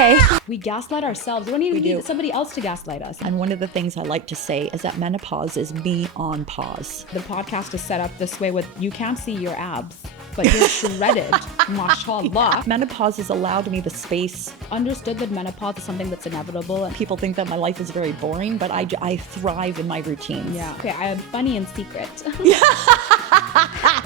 Okay. We gaslight ourselves. We don't even need somebody else to gaslight us. And one of the things I like to say is that menopause is me on pause. The podcast is set up this way with you can't see your abs, but you're shredded. Mashallah. Menopause has allowed me the space. Understood that menopause is something that's inevitable. And People think that my life is very boring, but I thrive in my routines. yeah. Okay, I am funny in secret.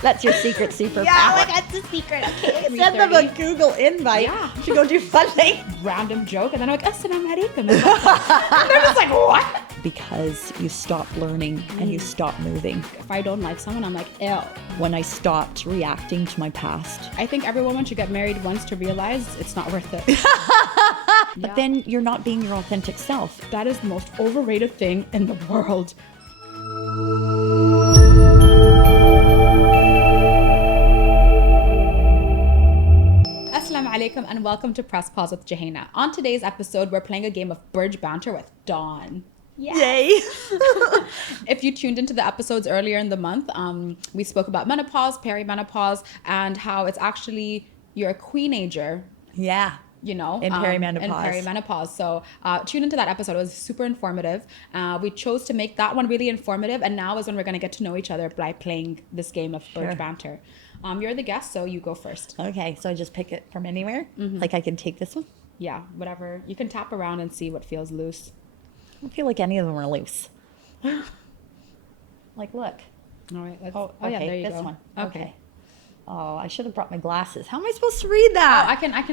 That's your secret superpower. Yeah, that's the secret. Okay. Send them a Google invite. Yeah. To go do funny. Random joke, and then I'm like, Assalamu alaikum. And they're just like, what? Because you stop learning and you stop moving. If I don't like someone, I'm like, ew. When I stopped reacting to my past. I think every woman should get married once to realize it's not worth it. But then you're not being your authentic self. That is the most overrated thing in the world. Assalamu alaikum and welcome to Press Pause with Jouhayna. On today's episode, we're playing a game of Burj Banter with Dawn. Yeah. Yay. If you tuned into the episodes earlier in the month, we spoke about menopause, perimenopause, and how it's actually you're a queenager. Yeah. You know, in perimenopause. In perimenopause. So tune into that episode. It was super informative. We chose to make that one really informative, and now is when we're going to get to know each other by playing this game of Burj Banter. You're the guest, so you go first. Okay, so I just pick it from anywhere? Like I can take this one? Yeah, whatever. You can tap around and see what feels loose. I don't feel like any of them are loose. Like, look. All right. Okay, yeah, there you this go. one. Okay. Oh, I should have brought my glasses. How am I supposed to read that? Oh, I can read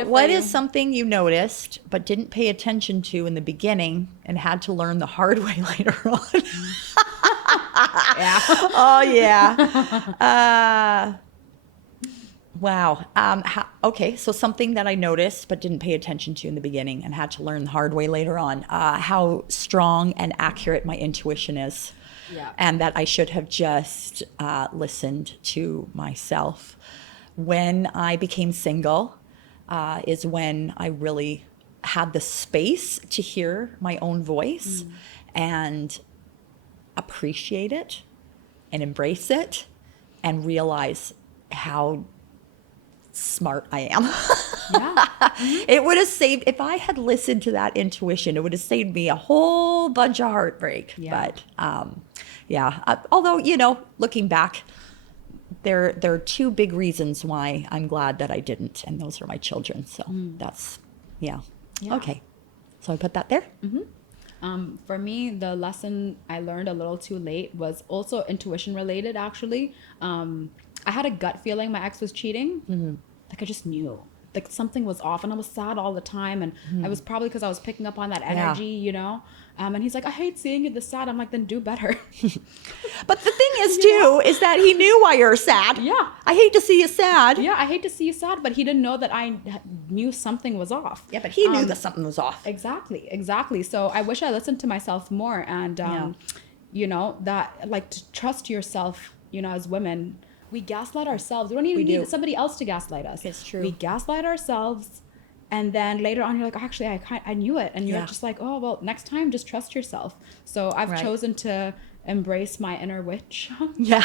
it for what you. is something you noticed but didn't pay attention to in the beginning and had to learn the hard way later on? Yeah. Oh, yeah. Wow. Okay, so something that I noticed but didn't pay attention to in the beginning and had to learn the hard way later on. How strong and accurate my intuition is. Yeah. And that I should have just listened to myself. When I became single is when I really had the space to hear my own voice and appreciate it and embrace it and realize how smart I am. Yeah. It would have saved, if I had listened to that intuition, it would have saved me a whole bunch of heartbreak. Yeah. But although, you know, looking back, there are two big reasons why I'm glad that I didn't, and those are my children. So that's, yeah. Okay. So I put that there. For me, the lesson I learned a little too late was also intuition related, actually. I had a gut feeling my ex was cheating. Like I just knew. Like something was off, and I was sad all the time, and I was probably because I was picking up on that energy, you know. And he's like, I hate seeing you this sad. I'm like, then do better. But the thing is, too, is that he knew why you're sad. Yeah. I hate to see you sad. Yeah, I hate to see you sad, but he didn't know that I knew something was off. Yeah, but he knew that something was off. Exactly. So I wish I listened to myself more, and you know, that like to trust yourself. You know, as women, we gaslight ourselves. We don't even need somebody else to gaslight us. It's true. We gaslight ourselves, and then later on, you're like, actually, I knew it, and you're just like, oh well, next time, just trust yourself. So I've chosen to embrace my inner witch. Yeah.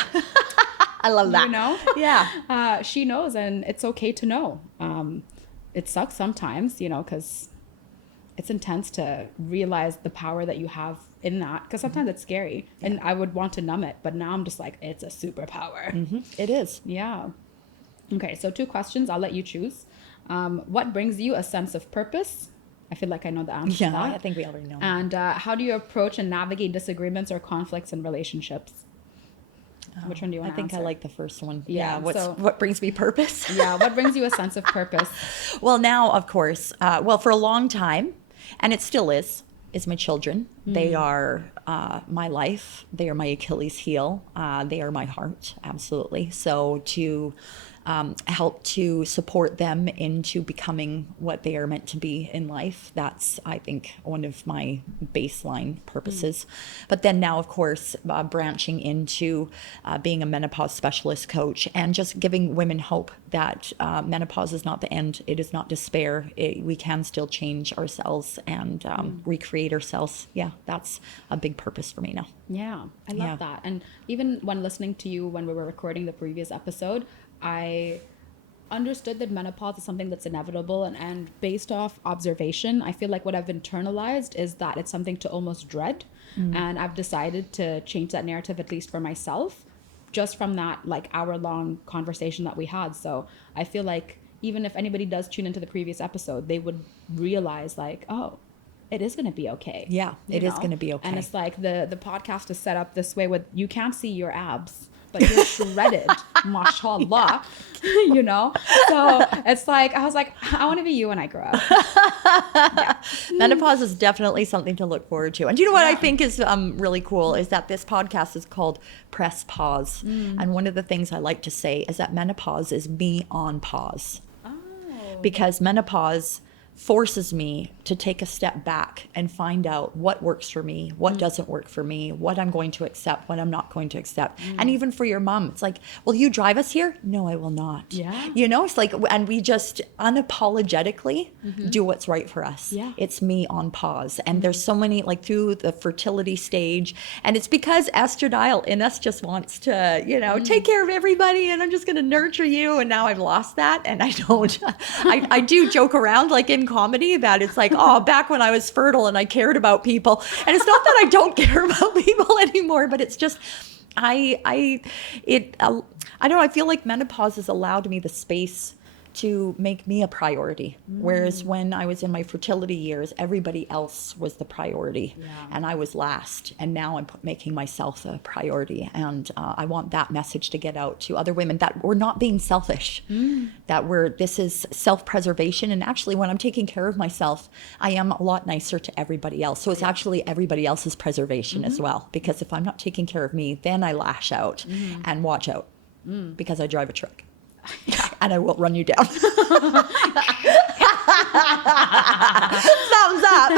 I love that. You know? Yeah. She knows, and it's okay to know. It sucks sometimes, you know, because it's intense to realize the power that you have in that, because sometimes it's scary and I would want to numb it, but now I'm just like, it's a superpower. It is. Yeah. Okay, so 2 questions. I'll let you choose. What brings you a sense of purpose? I feel like I know the answer to that. I think we already know. And how do you approach and navigate disagreements or conflicts in relationships? Which one do you want to answer? I like the first one. Yeah, what brings me purpose? Yeah, what brings you a sense of purpose? Well, now, of course, for a long time, and it still is my children. They are my life. They are my Achilles heel. They are my heart, absolutely. So to help to support them into becoming what they are meant to be in life, that's, I think, one of my baseline purposes. But then now, of course, branching into being a menopause specialist coach and just giving women hope that menopause is not the end. It is not despair. We can still change ourselves and recreate ourselves. Yeah, that's a big purpose for me now. Yeah, I love that. And even when listening to you when we were recording the previous episode, I understood that menopause is something that's inevitable, and based off observation, I feel like what I've internalized is that it's something to almost dread. And I've decided to change that narrative, at least for myself, just from that like hour-long conversation that we had. So I feel like even if anybody does tune into the previous episode, they would realize like, oh, it is going to be okay. Yeah, it is going to be okay. And it's like the podcast is set up this way with, you can't see your abs, but you're shredded, mashallah, you know? So it's like, I was like, I want to be you when I grow up. Yeah. Menopause is definitely something to look forward to. And do you know what I think is really cool is that this podcast is called Press Pause. And one of the things I like to say is that menopause is me on pause. Because menopause forces me to take a step back and find out what works for me, what doesn't work for me, what I'm going to accept, what I'm not going to accept. And even for your mom, it's like, will you drive us here? No, I will not. Yeah. You know, it's like, and we just unapologetically do what's right for us. Yeah. It's me on pause. And there's so many, like through the fertility stage. And it's because estradiol in us just wants to, you know, take care of everybody and I'm just going to nurture you. And now I've lost that. And I don't, I do joke around like in comedy that it's like, oh, back when I was fertile and I cared about people. And it's not that I don't care about people anymore, but it's just, I don't know, I feel like menopause has allowed me the space to make me a priority. Whereas when I was in my fertility years, everybody else was the priority and I was last. And now I'm making myself a priority. And I want that message to get out to other women that we're not being selfish, that this is self-preservation. And actually when I'm taking care of myself, I am a lot nicer to everybody else. So it's actually everybody else's preservation as well. Because if I'm not taking care of me, then I lash out and watch out because I drive a truck. And I will run you down. Thumbs up.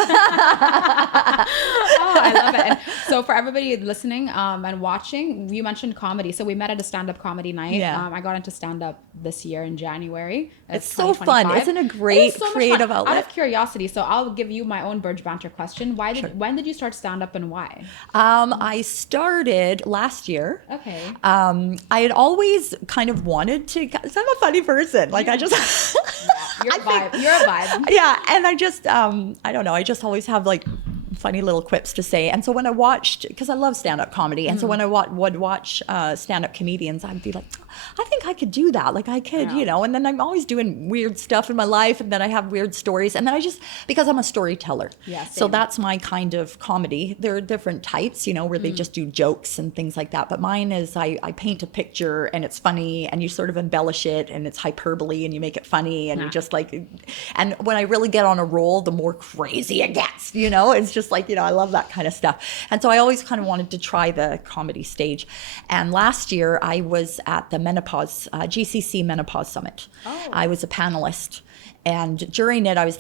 Oh, I love it. And so for everybody listening and watching, you mentioned comedy. So we met at a stand-up comedy night. Yeah. I got into stand-up this year in January. It's so fun. Isn't it a great creative outlet? Out of curiosity, so I'll give you my own Burj Banter question. When did you start stand-up and why? I started last year. Okay. I had always kind of wanted to, because I'm a funny person. Like I just... You're a vibe. Yeah. And I just, I don't know. I just always have like funny little quips to say. And so when I watched, because I love stand-up comedy, and so when I would watch stand-up comedians, I'd be like, I think I could do that. Like I could, you know, and then I'm always doing weird stuff in my life, and then I have weird stories. And then I just, because I'm a storyteller. Yeah, so that's my kind of comedy. There are different types, you know, where they just do jokes and things like that. But mine is I paint a picture and it's funny and you sort of embellish it and it's hyperbole and you make it funny and you just like, and when I really get on a roll, the more crazy it gets, you know, it's just like, you know, I love that kind of stuff. And so I always kind of wanted to try the comedy stage. And last year I was at the Menopause, GCC Menopause Summit. Oh. I was a panelist. And during it, I was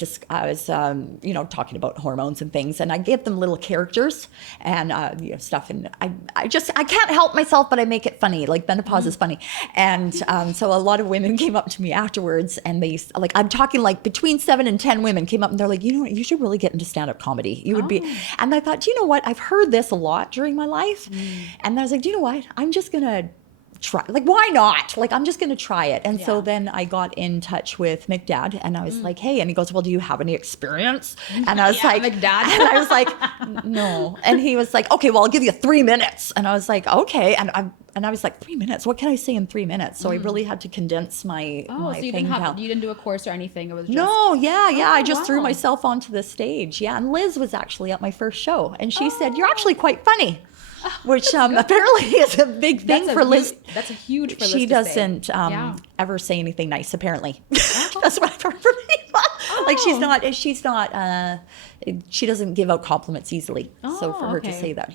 you know, talking about hormones and things, and I give them little characters and you know, stuff. And I can't help myself, but I make it funny. Like menopause is funny, and so a lot of women came up to me afterwards, and they like, I'm talking like between 7 and 10 women came up, and they're like, you know what, you should really get into stand-up comedy. You would be. And I thought, do you know what? I've heard this a lot during my life, and I was like, do you know what? I'm just gonna try, like, why not? Like, I'm just going to try it. And so then I got in touch with McDad and I was like, hey, and he goes, well, do you have any experience? And I was like, McDad. And I was like, no. And he was like, okay, well, I'll give you 3 minutes. And I was like, okay. And I was like, 3 minutes? What can I say in 3 minutes? So I really had to condense my so you thing down. You didn't do a course or anything? It was just... No, I just threw myself onto the stage. Yeah, and Liz was actually at my first show. And she said, you're actually quite funny. Which apparently is a big thing for Liz. That's a huge for Liz. She doesn't ever say anything nice, apparently. That's what I've heard from people. Like she doesn't give out compliments easily. So for her to say that,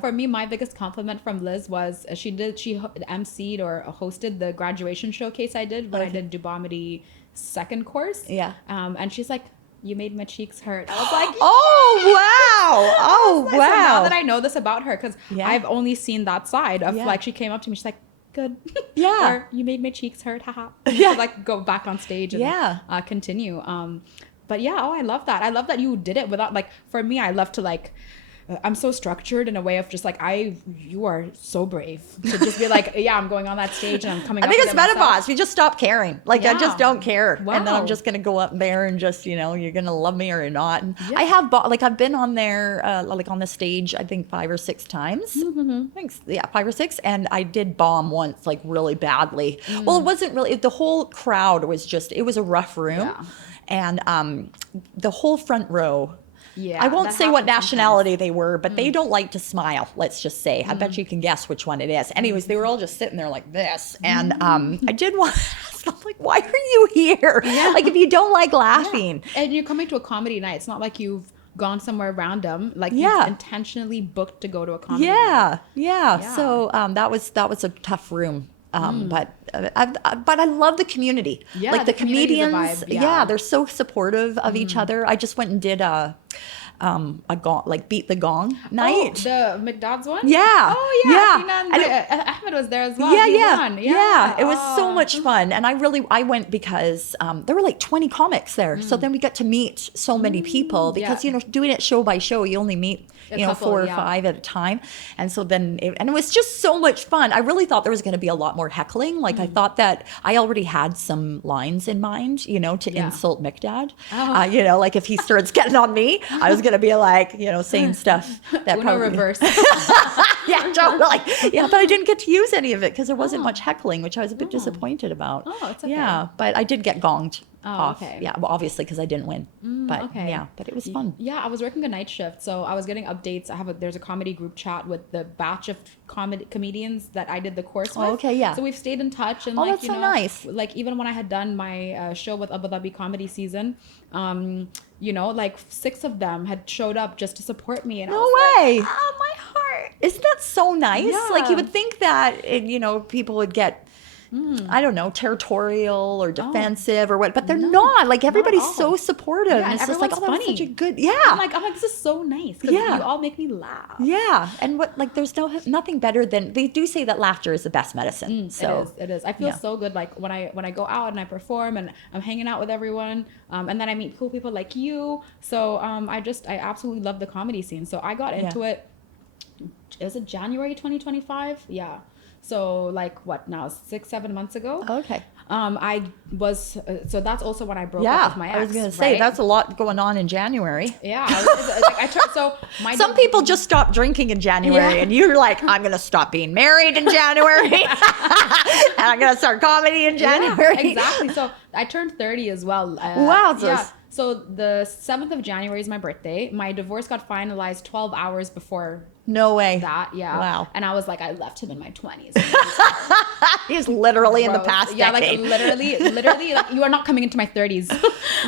for me, my biggest compliment from Liz was she emceed or hosted the graduation showcase I did when I did Dubomedy second course. Yeah. And she's like, you made my cheeks hurt. I was like, oh, wow. So now that I know this about her, because I've only seen that side of like, she came up to me, she's like, good. Yeah. Or you made my cheeks hurt. Haha. Yeah. Like go back on stage and continue. But yeah, I love that. I love that you did it without, like, for me, I love to like I'm so structured in a way of just like, you are so brave to just be like, yeah, I'm going on that stage and I'm coming up I think with it's it myself. menopause. You just stop caring. Like, I Yeah. just don't care. Wow. And then I'm just going to go up there and just, you know, you're going to love me or you're not. And Yeah. I have, like, I've been on there, like on the stage, I think 5 or 6 times. I think, yeah, 5 or 6. And I did bomb once, like really badly. Well, it wasn't really, the whole crowd was just, it was a rough room. Yeah. And the whole front row, Yeah, I won't that say what happens nationality they were, but they don't like to smile, let's just say. I bet you can guess which one it is. Anyways, they were all just sitting there like this. And I did want to ask them, like, why are you here? Like, if you don't like laughing. And you're coming to a comedy night. It's not like you've gone somewhere random. Like, Yeah. you've intentionally booked to go to a comedy night. Yeah. So that was a tough room. But I love the community. Yeah, like the community is a comedians. vibe, yeah. They're so supportive of each other. I just went and did a gong, like beat the gong night. Oh, the McDonald's one? Yeah. Oh, yeah. Yeah. And Ahmed was there as well. He won. Yeah. It was so Oh. much fun. And I went because there were like 20 comics there. So then we got to meet so many people because, Yeah. you know, doing it show by show, you only meet, A you know, couple, 4 or yeah. 5 at a time. And so then, it was just so much fun. I really thought there was going to be a lot more heckling. Like I thought that I already had some lines in mind, you know, to Yeah. insult McDad. Oh. You know, like if he starts getting on me, I was going to be like, you know, saying stuff that Uno probably reverse. yeah, totally. Yeah, but I didn't get to use any of it because there wasn't much heckling, which I was a bit disappointed about. Oh, it's okay. Yeah, but I did get gonged off. okay. Yeah, well, obviously because I didn't win. But okay. yeah, but it was fun. Yeah, I was working a night shift, so I was getting updates. There's a comedy group chat with the batch of comedians that I did the course with. Oh, okay, yeah. So we've stayed in touch, and Oh, like that's you so know, nice. like even when I had done my show with Abu Dhabi Comedy Season, you know, like 6 of them had showed up just to support me, and I No was way. like, oh, my heart. Isn't that so nice? Like Yeah. you would think that, you know, people would get, I don't know, territorial or defensive or what, but they're not. Like everybody's all. so supportive. Yeah, and it's just like, oh, everyone's that was such a funny. good, yeah. I'm like, this is so nice because Yeah. you all make me laugh. Yeah. And what, like, there's nothing better than, they do say that laughter is the best medicine. So It is. I feel yeah. so good. Like when I go out and I perform and I'm hanging out with everyone, and then I meet cool people like you. So I absolutely love the comedy scene. So I got into it. Is it January 2025? Yeah. So like what now? 6-7 months ago. Okay. I was so that's also when I broke up with my ex. I was going to say right? that's a lot going on in January. Yeah. I tried. So Some people just stop drinking in January, Yeah. and you're like, I'm going to stop being married in January, and I'm going to start comedy in January. Yeah, exactly. So I turned 30 as well. Wowzers. Yeah. So the 7th of January is my birthday. My divorce got finalized 12 hours before No way. that. Yeah. Wow. And I was like, I left him in my 20s. He's literally in the Gross. past Yeah, decade. like literally, like, you are not coming into my 30s.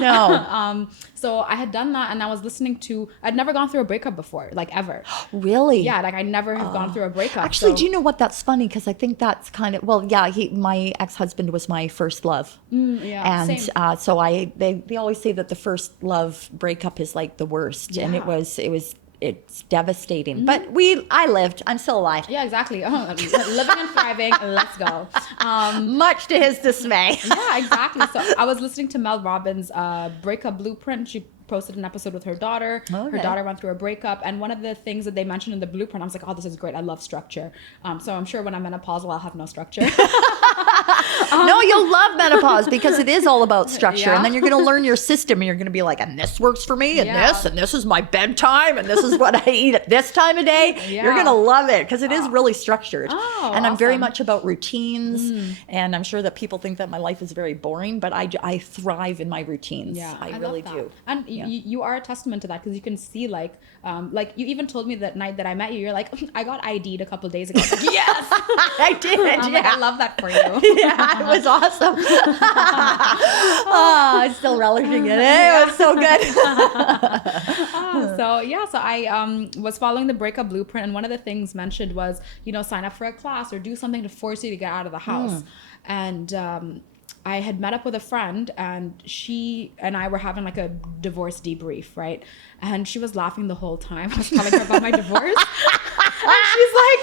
No. So I had done that, and I was listening to. I'd never gone through a breakup before, like ever. Really? Yeah, like I never have gone through a breakup. Actually, so. do you know what? That's funny because I think that's kind of, well, yeah, my ex-husband was my first love. Yeah, And same. so they always say that the first love breakup is like the worst. And Yeah. it's devastating. But I lived. I'm still alive. Yeah, exactly. Living and thriving. Let's go. Much to his dismay. Yeah, exactly. So I was listening to Mel Robbins' breakup blueprint. She posted an episode with her daughter. Okay. Her daughter went through a breakup, and one of the things that they mentioned in the blueprint, I was like, oh, this is great. I love structure. So I'm sure when I'm menopausal, I'll have no structure. No, you'll love menopause because it is all about structure. Yeah. And then you're going to learn your system and you're going to be like, and this works for me, and Yeah. this is my bedtime, and this is what I eat at this time of day. Yeah. You're going to love it because it is really structured. Oh, and I'm very awesome. much about routines. And I'm sure that people think that my life is very boring, but I thrive in my routines. Yeah, I love really that. do. And you are a testament to that because you can see like you even told me that night that I met you, you're like, I got ID'd a couple of days ago. I was like, yes, I did. I'm like, I love that for you. Yeah, it was awesome. Oh, I'm still relishing it. It was so good. So I was following the breakup blueprint, and one of the things mentioned was, sign up for a class or do something to force you to get out of the house. And I had met up with a friend, and she and I were having like a divorce debrief, right? And she was laughing the whole time. I was telling her about my divorce. And she's like,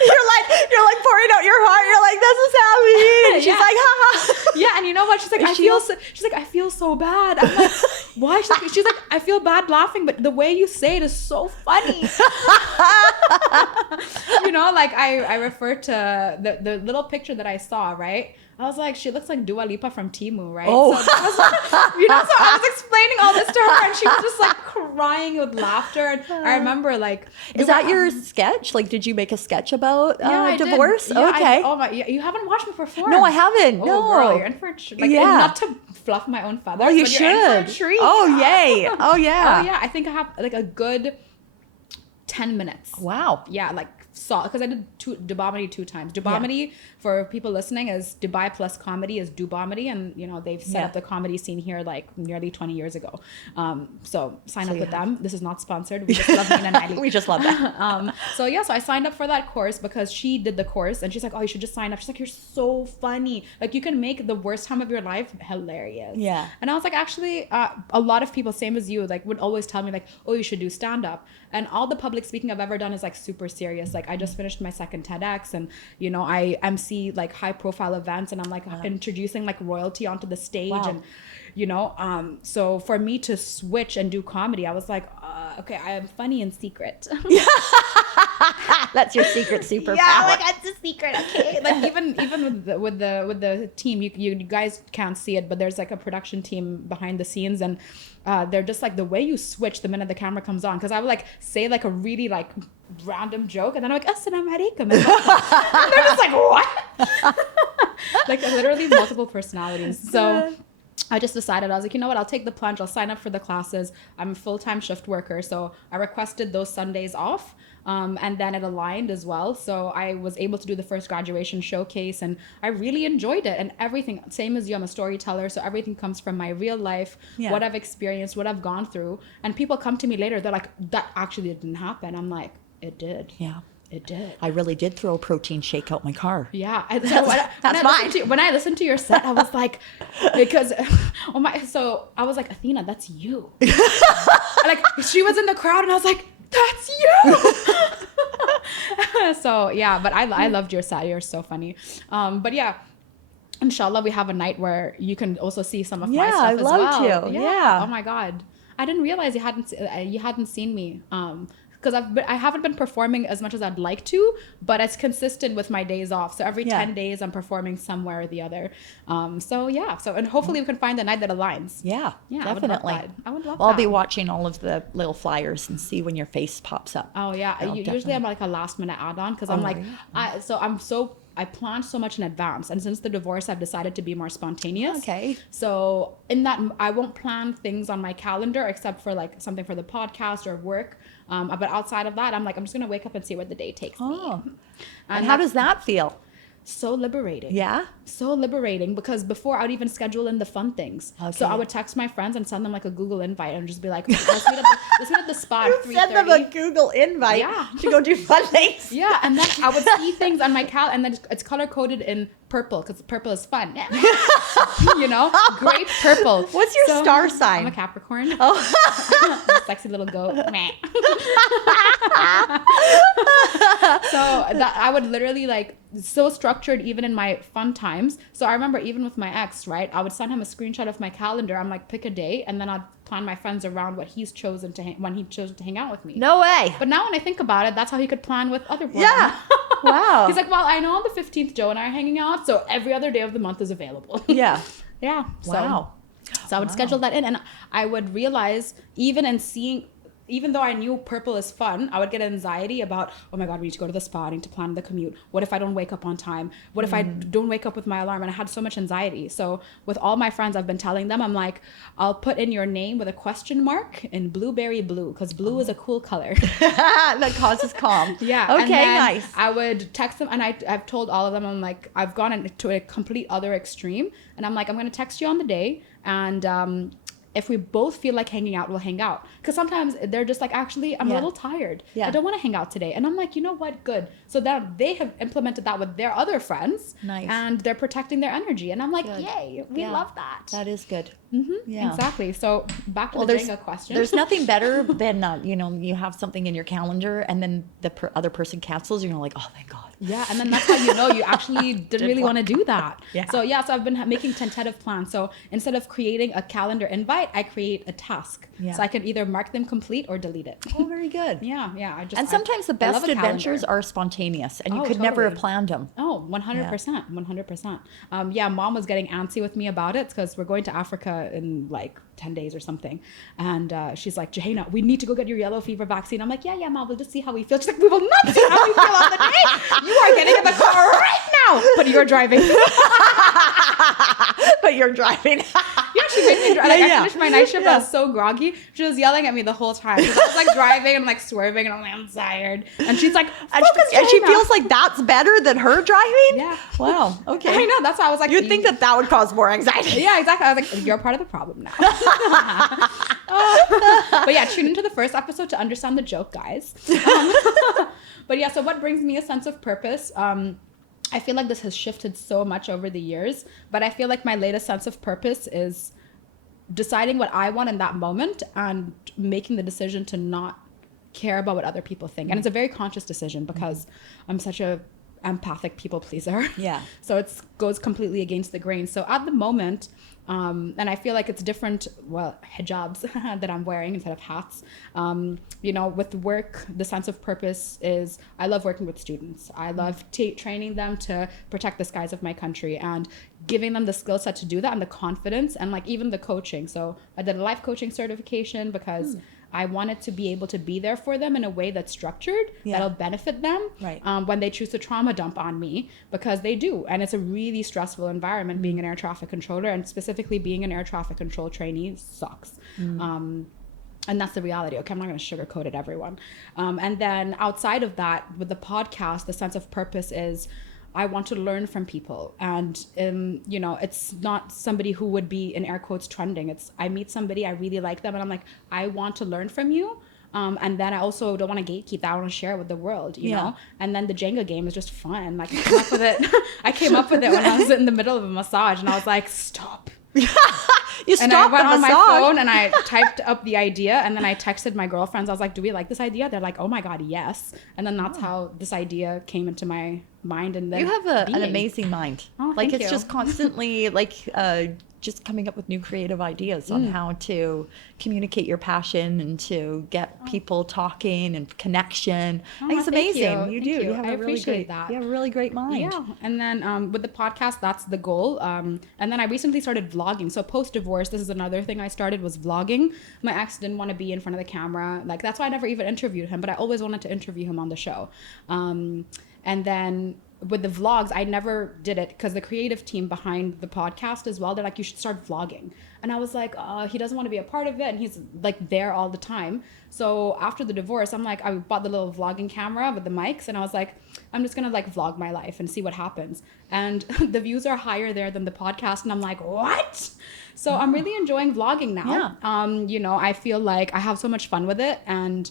you're like pouring out your heart. You're like, this is happening. And she's Yeah. like, ha ha. yeah, and know what? She's like, I feel so bad. I'm like, why? She's like, I feel bad laughing, but the way you say it is so funny. You know, like I refer to the little picture that I saw, right? I was like, she looks like Dua Lipa from Temu, right? Oh. So that was, you know, so I was explaining all this to her, and she was just like crying with laughter. And I remember, like, is that your sketch? Like, did you make a sketch about I divorce? did. Yeah, okay. Oh my, you haven't watched me perform? No, I haven't. Oh, No, girl, you're in for a treat. Like, Yeah. not to fluff my own feathers. Oh, you but you're in for should. a treat. Oh, yay. Oh, yeah. Oh yeah, I think I have like a good 10 minutes. Wow. Yeah, like because I did Dubomedy 2 times. Dubomedy, for people listening, is Dubai plus comedy is Dubomedy, and you know they've set up the comedy scene here like nearly 20 years ago. So sign up with them. This is not sponsored. We just love Nina and Ali. We just love that. So I signed up for that course because she did the course, and she's like, oh, you should just sign up. She's like, you're so funny. Like you can make the worst time of your life hilarious. Yeah. And I was like, actually, a lot of people, same as you, like would always tell me like, oh, you should do stand up. And all the public speaking I've ever done is like super serious. Like I just finished my second TEDx, and you know I MC like high profile events, and I'm like introducing like royalty onto the stage. Wow. And you know so for me to switch and do comedy, I was like, okay, I am funny in secret. That's your secret superpower. Yeah, like that's the secret. Okay, like even with the team, you guys can't see it, but there's like a production team behind the scenes, and they're just like the way you switch the minute the camera comes on, because I would like say like a really like random joke, and then I'm like 𝐷𝐸𝐴𝐷𝐸𝐴, and they're just like, what? Like literally multiple personalities. So I just decided, I was like, you know what, I'll take the plunge. I'll sign up for the classes. I'm a full-time shift worker, so I requested those Sundays off. And then it aligned as well. So I was able to do the first graduation showcase, and I really enjoyed it. And everything, same as you, I'm a storyteller. So everything comes from my real life, what I've experienced, what I've gone through. And people come to me later, they're like, that actually didn't happen. I'm like, it did. Yeah. It did. I really did throw a protein shake out my car. Yeah. When I listened to your set, I was like, because, so I was like, Athena, that's you. Like, she was in the crowd, and I was like, that's you. So yeah, but I loved your set. You're so funny. But yeah, inshallah, we have a night where you can also see some of my stuff I as love well. to. Yeah. Oh my God, I didn't realize you hadn't seen me. Because I haven't been performing as much as I'd like to, but it's consistent with my days off. So every 10 days I'm performing somewhere or the other. And hopefully we can find a night that aligns. Yeah, definitely. I would love that. I'll be watching all of the little flyers and see when your face pops up. Oh yeah, usually I'm like a last minute add-on, because I'm like, really? I plan so much in advance, and since the divorce I've decided to be more spontaneous. Okay. So in that, I won't plan things on my calendar except for like something for the podcast or work. But outside of that, I'm like, I'm just gonna wake up and see where the day takes me. And how does that feel? So liberating. Yeah? So liberating, because before I would even schedule in the fun things. Okay. So I would text my friends and send them like a Google invite and just be like, let's meet at the spot at 3:30. Send them a Google invite to go do fun things. Yeah, and then I would see things on my calendar, and then it's color coded in purple, because purple is fun. You know, great purple. What's your star sign? I'm a Capricorn. Oh, Sexy little goat. So that I would literally like, so structured even in my fun times. So I remember even with my ex, right, I would send him a screenshot of my calendar. I'm like, pick a day, and then I'd plan my friends around what he's chosen to when he chose to hang out with me. no way. But now when I think about it, that's how he could plan with other boys. Yeah. Wow. He's like, well, I know on the 15th Joe and I are hanging out, so every other day of the month is available. Yeah. Yeah. Wow. So I would schedule that in, and I would realize, even though I knew purple is fun, I would get anxiety about, oh my God, we need to go to the spa, I need to plan the commute. What if I don't wake up on time? What if I don't wake up with my alarm? And I had so much anxiety. So with all my friends, I've been telling them, I'm like, I'll put in your name with a question mark in blueberry blue, because blue is a cool color. That causes calm. Yeah. Okay, and then nice. I would text them, and I've told all of them, I'm like, I've gone into a complete other extreme, and I'm like, I'm going to text you on the day, and if we both feel like hanging out, we'll hang out. Because sometimes they're just like, actually, I'm a little tired. Yeah. I don't want to hang out today. And I'm like, you know what? Good. So then they have implemented that with their other friends. Nice. And they're protecting their energy. And I'm like, Good. yay, we love that. That is good. Yeah. Exactly. So back to the Jenga question. There's nothing better than, you have something in your calendar, and then the other person cancels, and you're like, oh, thank God. Yeah, and then that's how you know you actually didn't really want to do that. Yeah. So yeah, so I've been making tentative plans. So instead of creating a calendar invite, I create a task. Yeah. So I can either mark them complete or delete it. Oh, very good. Yeah. And sometimes the I love best a adventures calendar. are spontaneous, and you Oh, could never have totally. planned them. Oh, 100%, 100%. Yeah, mom was getting antsy with me about it because we're going to Africa in like 10 days or something. And she's like, Jouhayna, we need to go get your yellow fever vaccine. I'm like, yeah, mom, we'll just see how we feel. She's like, we will not see how we feel on the day. You are getting in the car right now, but you're driving. But you're driving. Yeah, she made me drive. Like, Yeah, I yeah. finished my night shift. Yeah. I was so groggy. She was yelling at me the whole time. 'Cause I was like driving and like swerving and I'm like, I'm tired. And she's like, And focus, she Jouhayna. feels like that's better than her driving? Yeah. Wow. Okay. I know. That's why I was like, You'd think that would cause more anxiety. Yeah, exactly. I was like, you're part of the problem now. But yeah, tune into the first episode to understand the joke, guys. But yeah, so what brings me a sense of purpose? I feel like this has shifted so much over the years, but I feel like my latest sense of purpose is deciding what I want in that moment and making the decision to not care about what other people think. And it's a very conscious decision because I'm such a empathic people pleaser. Yeah. So it goes completely against the grain. So at the moment, and I feel like it's different, hijabs that I'm wearing instead of hats. With work, the sense of purpose is I love working with students. I love training them to protect the skies of my country and giving them the skill set to do that and the confidence and like even the coaching. So I did a life coaching certification because I wanted to be able to be there for them in a way that's structured, that'll benefit them Right. when they choose to trauma dump on me, because they do. And it's a really stressful environment being an air traffic controller, and specifically being an air traffic control trainee sucks. And that's the reality. Okay, I'm not going to sugarcoat it, everyone. And then outside of that, with the podcast, the sense of purpose is I want to learn from people. And, it's not somebody who would be in air quotes trending. It's I meet somebody, I really like them, and I'm like, I want to learn from you. And then I also don't want to gatekeep that. I want to share it with the world, you know? And then the Jenga game is just fun. Like I came up with it. I came up with it when I was in the middle of a massage and I was like, stop. You And I stopped went the on my massage. phone and I typed up the idea and then I texted my girlfriends. I was like, do we like this idea? They're like, oh my God, yes. And then that's how this idea came into my mind. And then You have an amazing mind. Oh, like thank it's you. just constantly just coming up with new creative ideas on how to communicate your passion and to get people talking and connection. I think it's thank amazing. you. You Thank do. you. You have I a really appreciate great, that. You have a really great mind. Yeah, and then with the podcast, that's the goal. And then I recently started vlogging. So post-divorce, this is another thing I started was vlogging. My ex didn't want to be in front of the camera. Like that's why I never even interviewed him, but I always wanted to interview him on the show. And then with the vlogs, I never did it because the creative team behind the podcast as well, they're like, you should start vlogging. And I was like, he doesn't want to be a part of it. And he's like there all the time. So after the divorce, I'm like, I bought the little vlogging camera with the mics. And I was like, I'm just going to like vlog my life and see what happens. And the views are higher there than the podcast. And I'm like, what? So I'm really enjoying vlogging now. Yeah. I feel like I have so much fun with it. And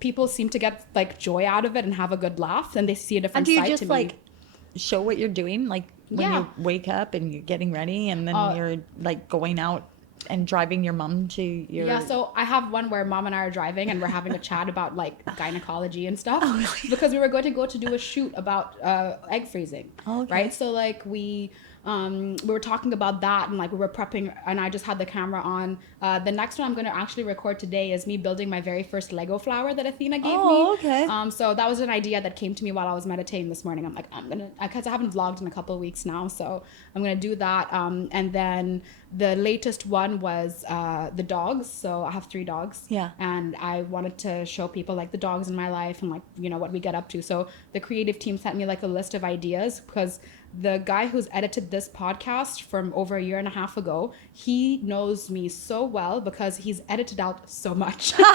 people seem to get like joy out of it and have a good laugh, and they see a And different do you side just to me. like show what you're doing? Like when you wake up and you're getting ready and then you're like going out and driving your mom to your... Yeah, so I have one where mom and I are driving and we're having a chat about like gynecology and stuff. Oh, really? Because we were going to do a shoot about egg freezing. Oh, okay. Right? So like we were talking about that and like we were prepping and I just had the camera on. The next one I'm going to actually record today is me building my very first Lego flower that Athena gave me. Oh, okay. So that was an idea that came to me while I was meditating this morning. I'm like, because I haven't vlogged in a couple of weeks now, so I'm going to do that. And then the latest one was the dogs. So I have 3 dogs. Yeah. And I wanted to show people like the dogs in my life and like, what we get up to. So the creative team sent me like a list of ideas because the guy who's edited this podcast from over a year and a half ago, he knows me so well because he's edited out so much. So he's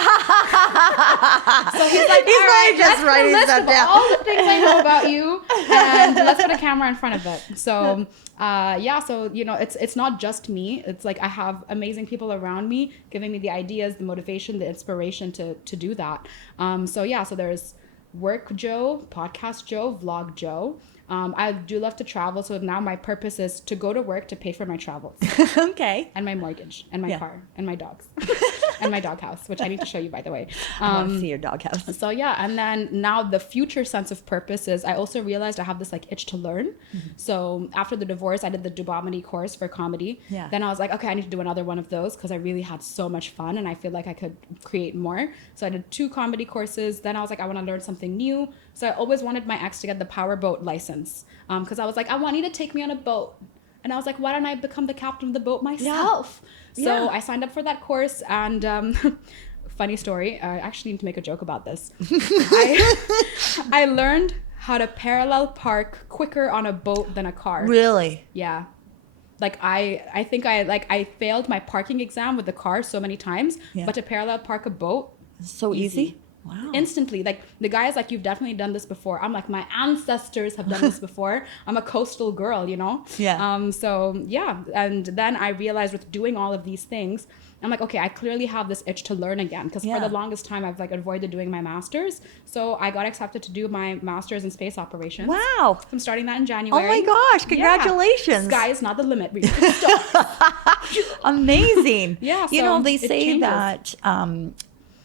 like, He's all right, like just let's put a writing list stuff of down. all the things I know about you and let's put a camera in front of it. So so it's not just me. It's like I have amazing people around me giving me the ideas, the motivation, the inspiration to do that. So there's work Joe, podcast Joe, vlog Joe. I do love to travel, so now my purpose is to go to work to pay for my travels. Okay. And my mortgage and my car and my dogs. and my doghouse, which I need to show you, by the way. I want to see your doghouse. So yeah, and then now the future sense of purpose is I also realized I have this like itch to learn. So after the divorce, I did the Dubomedy course for comedy. Yeah. Then I was like, okay, I need to do another one of those because I really had so much fun and I feel like I could create more. So I did 2 comedy courses. Then I was like, I want to learn something new. So I always wanted my ex to get the powerboat license because I was like, I want you to take me on a boat. And I was like, why don't I become the captain of the boat myself? So I signed up for that course and funny story, I actually need to make a joke about this. I learned how to parallel park quicker on a boat than a car. Really? Yeah. Like I think I failed my parking exam with the car so many times, but to parallel park a boat, So easy? Wow. instantly. Like the guy is like, you've definitely done this before. I'm like, my ancestors have done this before. I'm a coastal girl, you know? Yeah. So yeah. And then I realized with doing all of these things, I'm like, okay, I clearly have this itch to learn again. Because for the longest time, I've like avoided doing my master's. So I got accepted to do my master's in space operations. Wow. So I'm starting that in January. Oh my gosh, congratulations. Sky is not the limit. Amazing. Yeah, You so know, they it say changes. that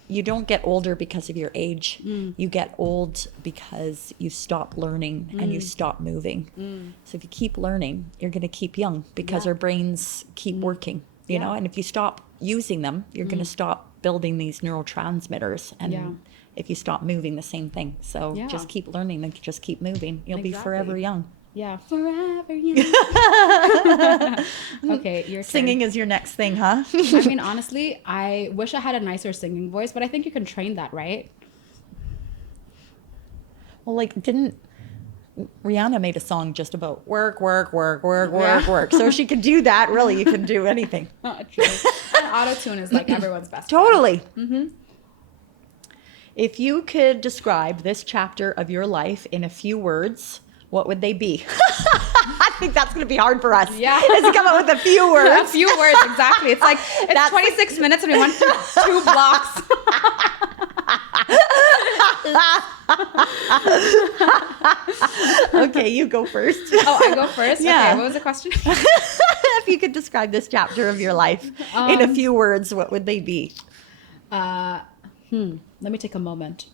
you don't get older because of your age. You get old because you stop learning and you stop moving. So if you keep learning, you're going to keep young because our brains keep working, you know, and if you stop using them, you're going to stop building these neurotransmitters. And if you stop moving, the same thing. So just keep learning and just keep moving. You'll be forever young. Yeah, forever young. Okay, your turn. Singing is your next thing, huh? I mean, honestly, I wish I had a nicer singing voice, but I think you can train that, right? Well, like, didn't Rihanna made a song just about work, work, work, work, work, work. So if she could do that, really, you can do anything. True. And auto-tune is like everyone's best friend. Totally. If you could describe this chapter of your life in a few words, what would they be? I think that's going to be hard for us. Yeah. Let's come up with a few words. A few words, exactly. It's like, it's 26 minutes and we went through 2 blocks. Okay, you go first. Oh, I go first? Yeah. Okay, what was the question? If you could describe this chapter of your life in a few words, what would they be? Let me take a moment.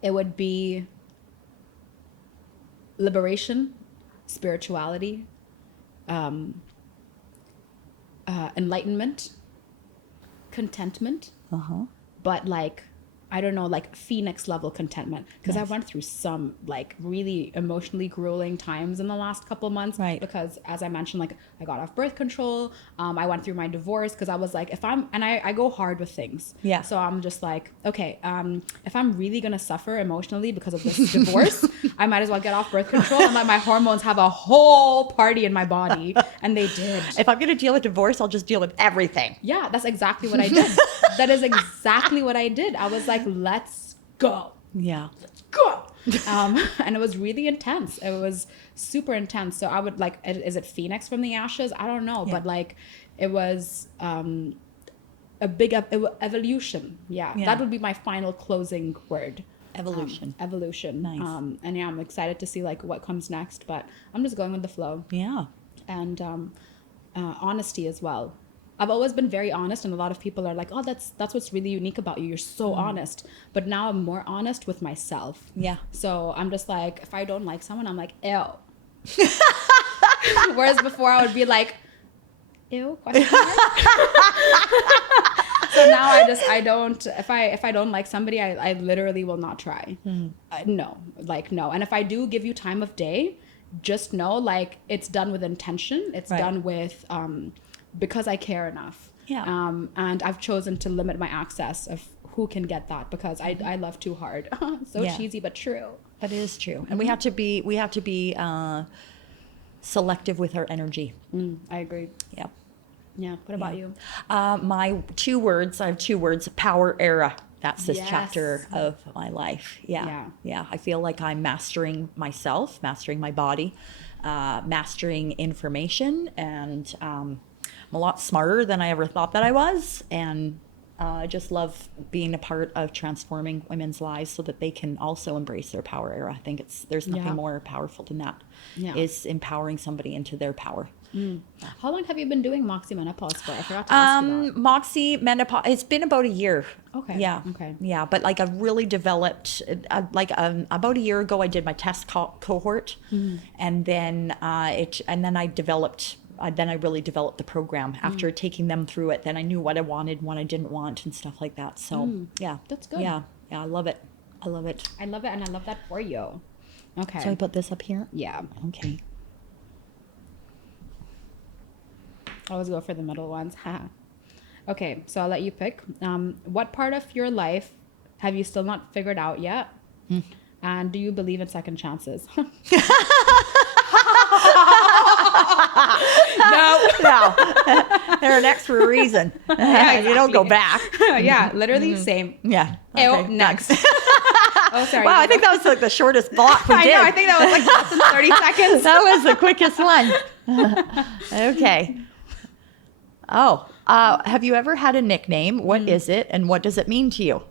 It would be liberation, spirituality, enlightenment, contentment, but like, I don't know, like Phoenix level contentment. Because I went through some like really emotionally grueling times in the last couple months. Right. Because as I mentioned, like I got off birth control. I went through my divorce because I was like, I go hard with things. Yeah. So I'm just like, okay, if I'm really going to suffer emotionally because of this divorce, I might as well get off birth control and let my hormones have a whole party in my body. And they did. If I'm going to deal with divorce, I'll just deal with everything. Yeah, that's exactly what I did. That is exactly what I did. I was like, let's go. Yeah. Go. And it was really intense. It was super intense. So I would like, is it Phoenix from the ashes? I don't know. But like, it was a big evolution. Yeah, that would be my final closing word. Evolution. Evolution. Nice. And yeah, I'm excited to see like what comes next. But I'm just going with the flow. Yeah. And honesty as well. I've always been very honest, and a lot of people are like, oh, that's what's really unique about you. You're so honest. But now I'm more honest with myself. Yeah. So I'm just like, if I don't like someone, I'm like, ew. Whereas before I would be like, ew, question mark? So now I don't, if I don't like somebody, I literally will not try. No. And if I do give you time of day, just know like it's done with intention. It's done with, because I care enough. Yeah. And I've chosen to limit my access of who can get that because I love too hard. So cheesy, but true. That is true. And we have to be selective with our energy. I agree. Yeah. Yeah. What about you? My 2 words, I have 2 words, power era. That's this Yes. chapter of my life. Yeah. I feel like I'm mastering myself, mastering my body, mastering information, and I'm a lot smarter than I ever thought that I was. And I just love being a part of transforming women's lives so that they can also embrace their power era. I think there's nothing more powerful than that. Yeah. Is empowering somebody into their power. How long have you been doing Moxie Menopause for? I forgot to ask you that. Moxie Menopause, it's been about a year. Okay. Yeah. Okay. Yeah, but like I've really developed, about a year ago I did my test cohort, and then I developed. Then I really developed the program after taking them through it. Then I knew what I wanted, what I didn't want, and stuff like that. So yeah, That's good. Yeah, I love it. I love it. I love it, and I love that for you. Okay. So I put this up here. Yeah. Okay. Always go for the middle ones. Okay, so I'll let you pick. What part of your life have you still not figured out yet? And do you believe in second chances? No. They're an extra for a reason. Yeah, You don't go back. Yeah, literally same. Yeah. Ew, Okay, next. Oh, sorry. Wow, I think that was like the shortest block we I did. know. I think that was like less than 30 seconds. That was the quickest one. Okay. Oh, have you ever had a nickname? What is it, and what does it mean to you?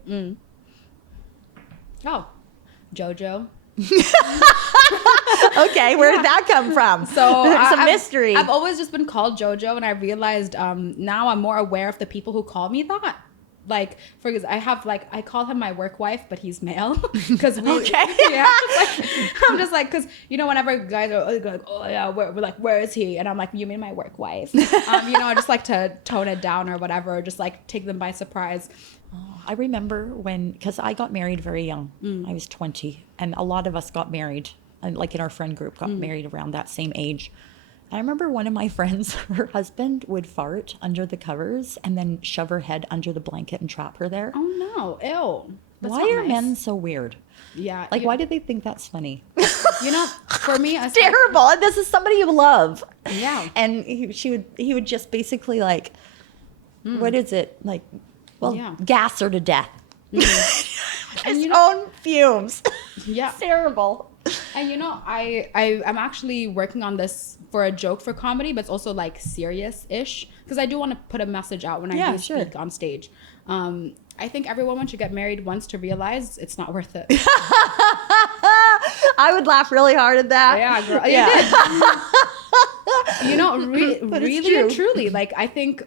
Oh, JoJo. Okay, where did that come from? So it's a mystery. I've always just been called JoJo, and I realized now I'm more aware of the people who call me that. Like, for example, I call him my work wife, but he's male. Because yeah, I'm just like, because whenever guys are like, oh yeah, we're like, where is he? And I'm like, you mean my work wife? I just like to tone it down or whatever, or just like take them by surprise. I remember because I got married very young. I was 20, and a lot of us got married, and like in our friend group, got married around that same age. I remember one of my friends, her husband would fart under the covers and then shove her head under the blanket and trap her there. Oh no, ew. That's Why not are nice. men so weird? Yeah. Like, why do they think that's funny? For me, It's terrible. And this is somebody you love. Yeah. And he would just basically like, what is it? Like, gas her to death. His own fumes. Yeah. It's terrible. And I'm actually working on this for a joke for comedy, but it's also like serious-ish, because I do want to put a message out when I do speak on stage. I think every woman should get married once to realize it's not worth it. I would laugh really hard at that. Yeah, girl. You did. Really and truly, like, I think,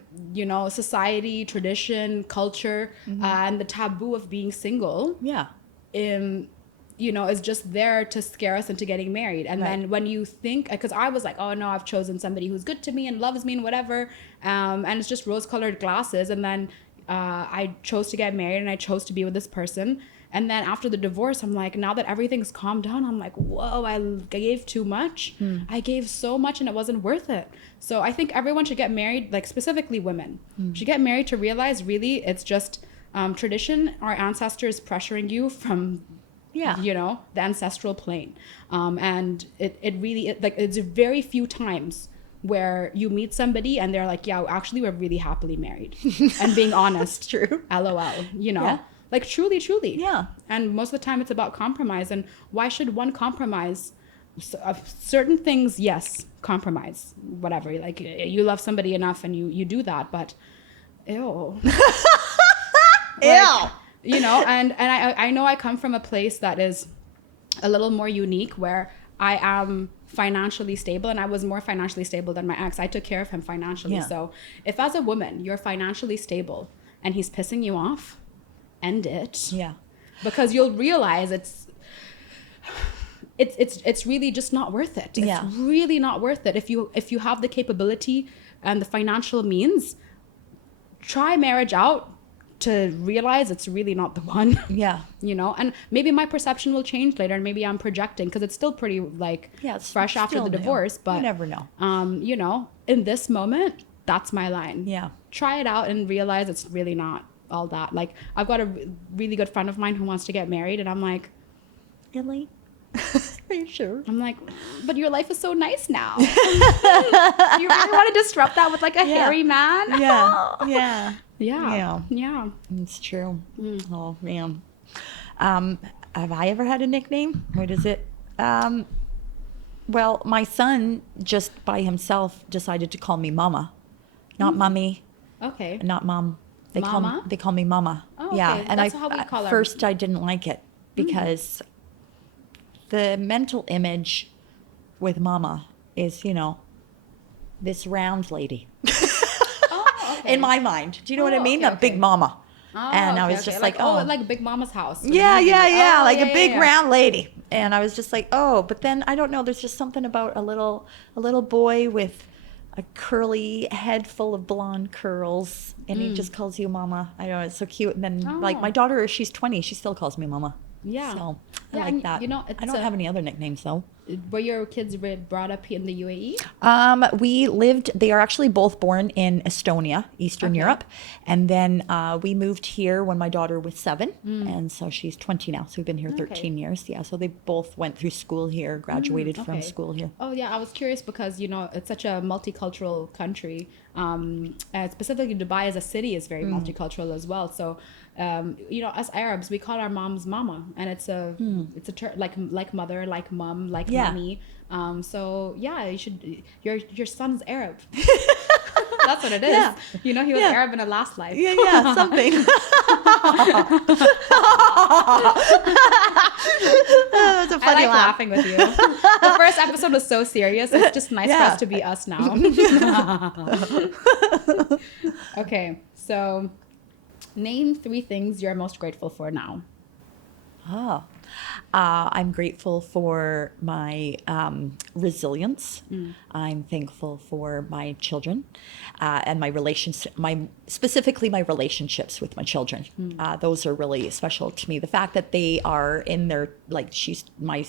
society, tradition, culture, and the taboo of being single. Yeah. Is just there to scare us into getting married. And then when you think, because I was like, oh no, I've chosen somebody who's good to me and loves me and whatever, and it's just rose-colored glasses. And then I chose to get married, and I chose to be with this person. And then after the divorce, I'm like, now that everything's calmed down, I'm like, whoa, I gave too much. I gave so much, and it wasn't worth it. So I think everyone should get married, like specifically women, should get married to realize really it's just tradition, our ancestors pressuring you from the ancestral plane. And it really, it's very few times where you meet somebody and they're like, yeah, actually, we're really happily married. And being honest. True. LOL, Yeah. Like truly. Yeah. And most of the time it's about compromise. And why should one compromise? Certain things, yes, compromise, whatever. Like, you love somebody enough and you do that, but ew. Ew. And I know I come from a place that is a little more unique, where I am financially stable, and I was more financially stable than my ex. I took care of him financially. Yeah. So if as a woman you're financially stable and he's pissing you off, end it. Yeah. Because you'll realize it's really just not worth it. It's really not worth it. If you have the capability and the financial means, try marriage out to realize it's really not the one. Yeah. And maybe my perception will change later, and maybe I'm projecting, because it's still pretty it's fresh after the divorce. But you never know. In this moment, that's my line. Yeah. Try it out and realize it's really not all that. Like, I've got a really good friend of mine who wants to get married, and I'm like, Really? Are you sure? I'm like, but your life is so nice now. You really want to disrupt that with like a hairy man? Yeah. Yeah. It's true. Oh man. Have I ever had a nickname? What is it? Well, my son just by himself decided to call me Mama, not Mummy, Okay. not Mom. Mama? They call me Mama. Oh, Yeah, okay. and That's how we call at her. first I didn't like it because the mental image with Mama is, you know, this round lady Oh, okay. in my mind. Do you know what I Oh, mean? okay, That big okay. Mama. Oh, And I okay, was okay. just like, oh, like Big Mama's house. for the yeah, movie. yeah, Oh, like a yeah, big yeah. round lady. And I was just like, oh, but then I don't know. There's just something about a little boy with a curly head full of blonde curls, and he just calls you Mama. I know, it's so cute. And then like my Oh. daughter, she's 20, she still calls me Mama. Yeah. So I Yeah, like and, that. you know, I it's don't have any other nicknames though. Were your kids brought up in the UAE? We lived, they are actually both born in Estonia, Eastern Okay. Europe. And then we moved here when my daughter was 7. And so she's 20 now. So we've been here 13 years. Yeah. So they both went through school here, graduated from okay. school here. Oh yeah, I was curious because you know it's such a multicultural country. And specifically, Dubai as a city is very multicultural as well. So, you know, as Arabs, we call our moms Mama, and it's a like mother, like mom, like Yeah. mommy. So yeah, you should. Your son's Arab. That's what it is. Yeah. You know, he was Yeah. Arab in a last life. Yeah, something. That's a I funny like laugh. laughing with you. The first episode was so serious. It's just nice for Yeah. us to be us now. Okay, so name 3 things you're most grateful for now. Oh, I'm grateful for my resilience. I'm thankful for my children and my specifically my relationships with my children. Those are really special to me. The fact that they are in their, like, my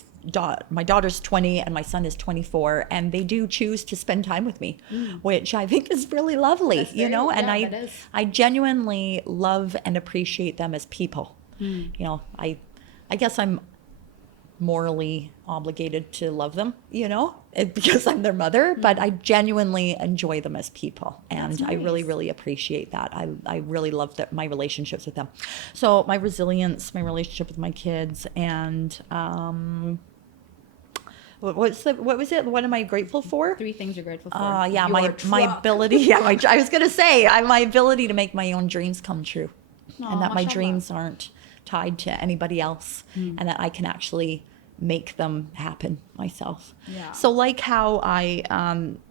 daughter's 20 and my son is 24, and they do choose to spend time with me, which I think is really lovely. That's You very- know, and yeah, that is. I genuinely love and appreciate them as people. You know, I guess I'm morally obligated to love them, you know, because I'm their mother, but I genuinely enjoy them as people. And That's I really, nice. really appreciate that. I really love my relationships with them. So my resilience, my relationship with my kids, and what was it? What am I grateful for? 3 things you're grateful for. Yeah, Your my truck. ability. Yeah, I was gonna say my ability to make my own dreams come true, and that my mashallah. dreams aren't tied to anybody else, and that I can actually make them happen myself. Yeah. So like how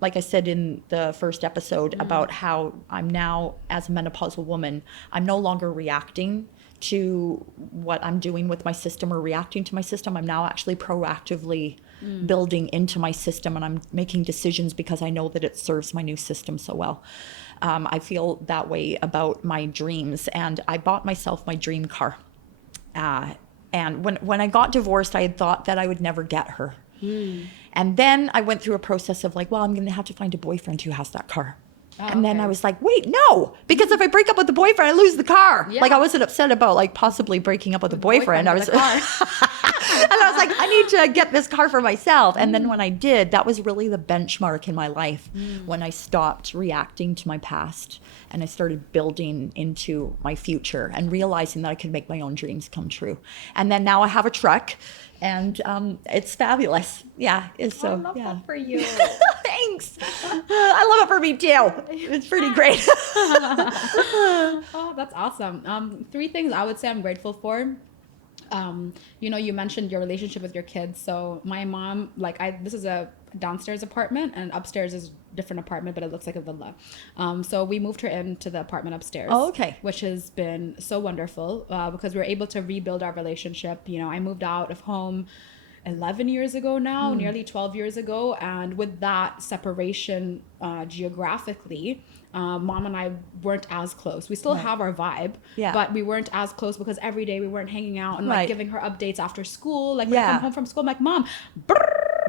like I said in the first episode about how I'm now, as a menopausal woman, I'm no longer reacting to what I'm doing with my system or reacting to my system. I'm now actually proactively building into my system, and I'm making decisions because I know that it serves my new system so well. I feel that way about my dreams, and I bought myself my dream car. And when I got divorced, I had thought that I would never get her. And then I went through a process of like, well, I'm going to have to find a boyfriend who has that car. And then okay. I was like, wait, no, because if I break up with the boyfriend, I lose the car. Yeah. Like, I wasn't upset about like possibly breaking up with the boyfriend. I was, for the car. and I was like, I need to get this car for myself. And then when I did, that was really the benchmark in my life when I stopped reacting to my past and I started building into my future and realizing that I could make my own dreams come true. And then now I have a truck, and it's fabulous. Yeah. It's so, I love yeah. that for you. Thanks. I love it for me too. It's pretty great. Oh, that's awesome. 3 things I would say I'm grateful for. You know, you mentioned your relationship with your kids. So my mom, this is a downstairs apartment, and upstairs is a different apartment, but it looks like a villa. So we moved her into the apartment upstairs. Oh, okay. Which has been so wonderful because we're able to rebuild our relationship. You know, I moved out of home 11 years ago now, nearly 12 years ago. And with that separation geographically, mom and I weren't as close. We still have our vibe, Yeah. but we weren't as close because every day we weren't hanging out and like Right. giving her updates after school. Like when I Yeah. come home from school, I'm like, Mom,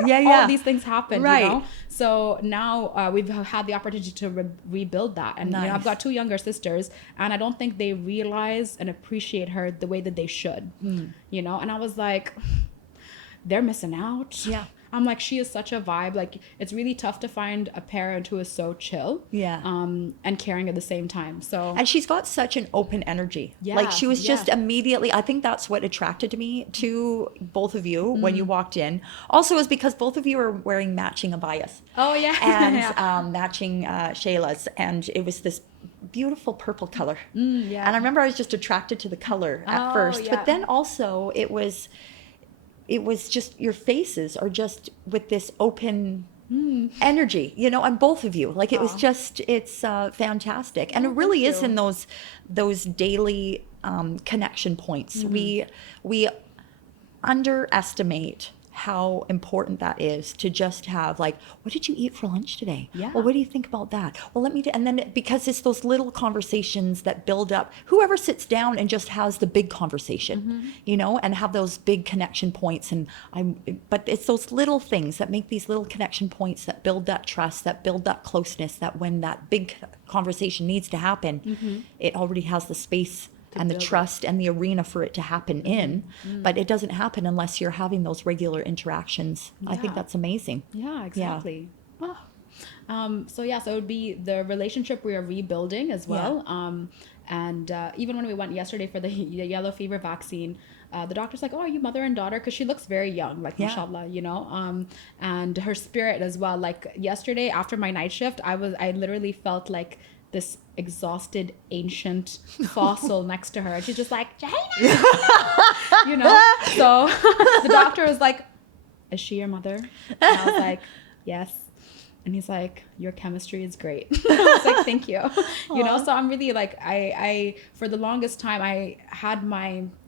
Yeah, all these things happen, Right. you know? So now we've had the opportunity to rebuild that. And you know, I've Nice. got 2 younger sisters, and I don't think they realize and appreciate her the way that they should, you know? And I was like, they're missing out. Yeah. I'm like, she is such a vibe. Like, it's really tough to find a parent who is so chill, Yeah. and caring at the same time. So And she's got such an open energy. Yeah, Like, she was just yeah. immediately, I think that's what attracted me to both of you when you walked in. Also is because both of you are wearing matching abayas oh yeah, and yeah. matching Shayla's. And it was this beautiful purple color. Yeah. And I remember I was just attracted to the color at first, yeah. but then also it was just, your faces are just with this open energy, you know, and both of you, like it was just, it's fantastic. And it really is in those daily connection points. We underestimate how important that is, to just have like, what did you eat for lunch today? Yeah. Well, what do you think about that? Well, let me do, and then because it's those little conversations that build up, whoever sits down and just has the big conversation, you know, and have those big connection points. But it's those little things that make these little connection points that build that trust, that build that closeness, that when that big conversation needs to happen, it already has the space and the trust and the arena for it to happen in. But it doesn't happen unless you're having those regular interactions. I think that's amazing. Yeah, exactly. So it would be the relationship we are rebuilding as well. And even when we went yesterday for the yellow fever vaccine, the doctor's like, oh, are you mother and daughter? Because she looks very young, like mashallah, you know, and her spirit as well. Like yesterday after my night shift, I literally felt like this exhausted ancient fossil next to her, and she's just like, Jouhayna, you know. So the doctor was like, is she your mother? And I was like, yes. And he's like, your chemistry is great. I was like, thank you. You know, so I'm really like, I for the longest time, I had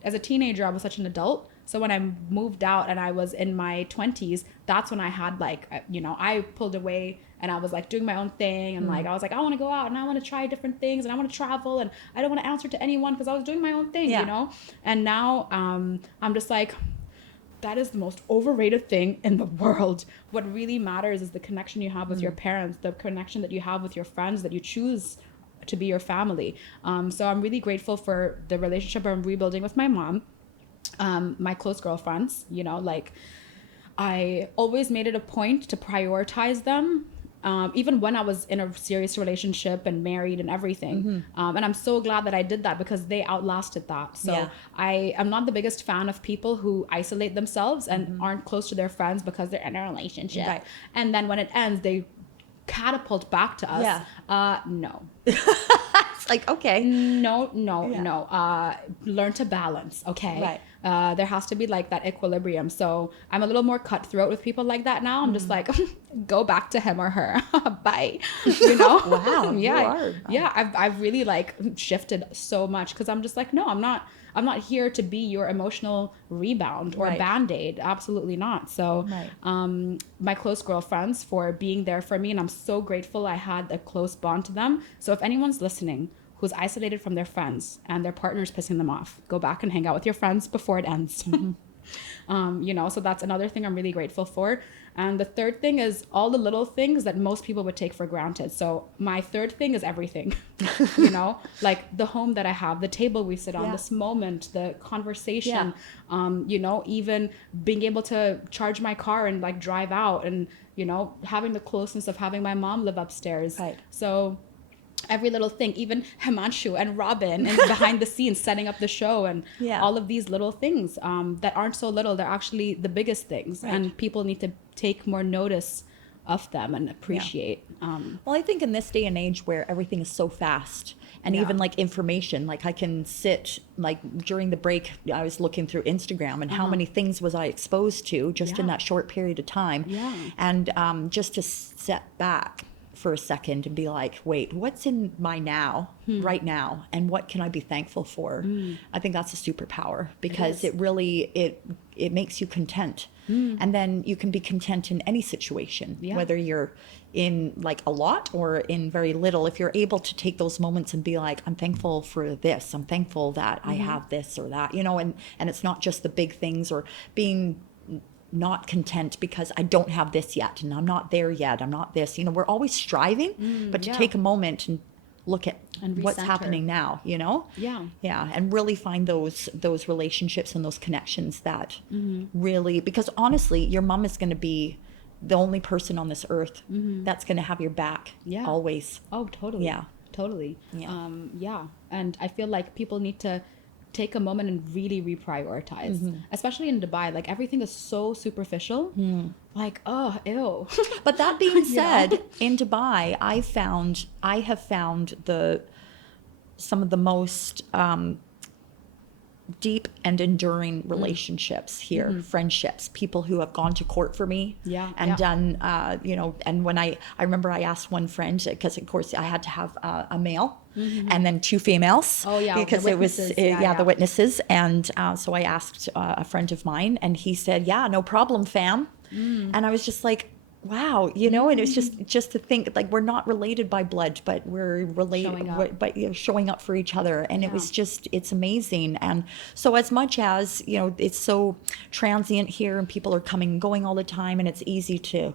as a teenager, I was such an adult. So when I moved out and I was in my 20s, that's when I had like, you know, I pulled away and I was like doing my own thing. And like, I was like, I want to go out and I want to try different things and I want to travel and I don't want to answer to anyone because I was doing my own thing, you know? And now I'm just like, that is the most overrated thing in the world. What really matters is the connection you have with your parents, the connection that you have with your friends that you choose to be your family. So I'm really grateful for the relationship I'm rebuilding with my mom. My close girlfriends, you know, like I always made it a point to prioritize them, even when I was in a serious relationship and married and everything. And I'm so glad that I did that because they outlasted that. So I am not the biggest fan of people who isolate themselves and aren't close to their friends because they're in a relationship. Right. And then when it ends, they catapult back to us. No. It's like, okay. No. Learn to balance, okay? Right. There has to be like that equilibrium. So I'm a little more cutthroat with people like that now. I'm just like, go back to him or her. Bye. You know? Wow. Yeah. You are. Yeah. I've really like shifted so much because I'm just like, no, I'm not here to be your emotional rebound or Band-Aid. Absolutely not. So my close girlfriends for being there for me, and I'm so grateful I had a close bond to them. So if anyone's listening who's isolated from their friends and their partner's pissing them off, go back and hang out with your friends before it ends. You know, so that's another thing I'm really grateful for. And the third thing is all the little things that most people would take for granted. So my third thing is everything, you know, like the home that I have, the table we sit on, this moment, the conversation, you know, even being able to charge my car and like drive out and, you know, having the closeness of having my mom live upstairs. Right. So every little thing, even Himanshu and Robin and behind the scenes setting up the show and all of these little things that aren't so little, they're actually the biggest things. Right. And people need to take more notice of them and appreciate. Well, I think in this day and age where everything is so fast and even like information, like I can sit, like during the break, I was looking through Instagram and how many things was I exposed to just in that short period of time. And just to step back for a second and be like, wait, what's in my now, right now, and what can I be thankful for? I think that's a superpower because it really, it makes you content. And then you can be content in any situation, whether you're in like a lot or in very little. If you're able to take those moments and be like, I'm thankful for this, I'm thankful that I have this or that, you know, and it's not just the big things or being not content because I don't have this yet and I'm not there yet, I'm not this, you know, we're always striving, but to take a moment and look at and what's happening now, you know? And really find those relationships and those connections that really, because honestly, your mom is going to be the only person on this earth that's going to have your back always. Oh, totally. Totally. And I feel like people need to take a moment and really reprioritize, especially in Dubai. Like everything is so superficial. Like, oh, ew. But that being said, in Dubai, I have found some of the most deep and enduring relationships here, friendships, people who have gone to court for me and done, you know, and when I remember I asked one friend, because of course I had to have a male and then 2 females. Oh yeah, because it was, the witnesses. And so I asked a friend of mine and he said, yeah, no problem, fam. And I was just like, wow, you know, and it's just to think like we're not related by blood, but we're related, but you know, showing up for each other. And it was just, it's amazing. And so as much as, you know, it's so transient here and people are coming and going all the time and it's easy to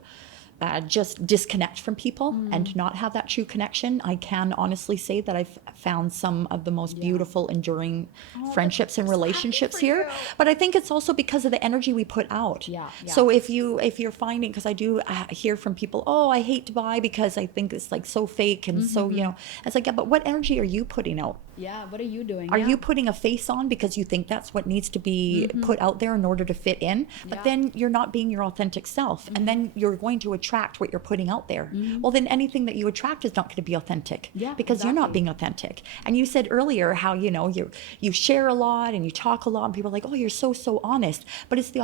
just disconnect from people and not have that true connection, I can honestly say that I've found some of the most beautiful, enduring friendships and relationships here. But I think it's also because of the energy we put out. So if you're finding, because I do hear from people, oh, I hate Dubai because I think it's like so fake and so, you know, it's like, yeah, but what energy are you putting out? Yeah, what are you doing? Are you putting a face on because you think that's what needs to be put out there in order to fit in? But then you're not being your authentic self. And then you're going to attract what you're putting out there. Well, then anything that you attract is not going to be authentic because you're not being authentic. And you said earlier how, you know, you share a lot and you talk a lot and people are like, oh, you're so honest. But it's the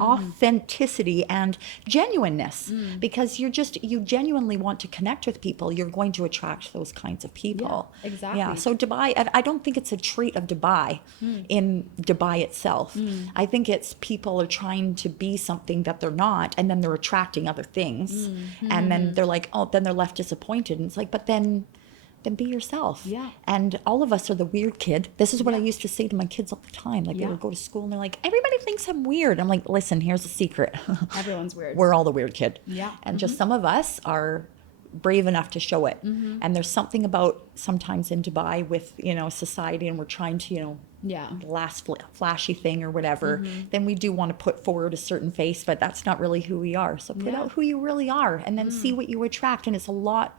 authenticity and genuineness because you genuinely want to connect with people. You're going to attract those kinds of people. Yeah, exactly. Yeah. So Dubai, I don't think it's a trait of Dubai in Dubai itself. I think it's people are trying to be something that they're not, and then they're attracting other things, and then they're like, oh, then they're left disappointed, and it's like, but then be yourself. Yeah. And all of us are the weird kid. This is what I used to say to my kids all the time. Like they would go to school and they're like, everybody thinks I'm weird. I'm like, listen, here's a secret. Everyone's weird. We're all the weird kid. Yeah. And just some of us are brave enough to show it. And there's something about sometimes in Dubai with, you know, society, and we're trying to, you know, the last flashy thing or whatever, then we do want to put forward a certain face, but that's not really who we are. So put out who you really are and then see what you attract. And it's a lot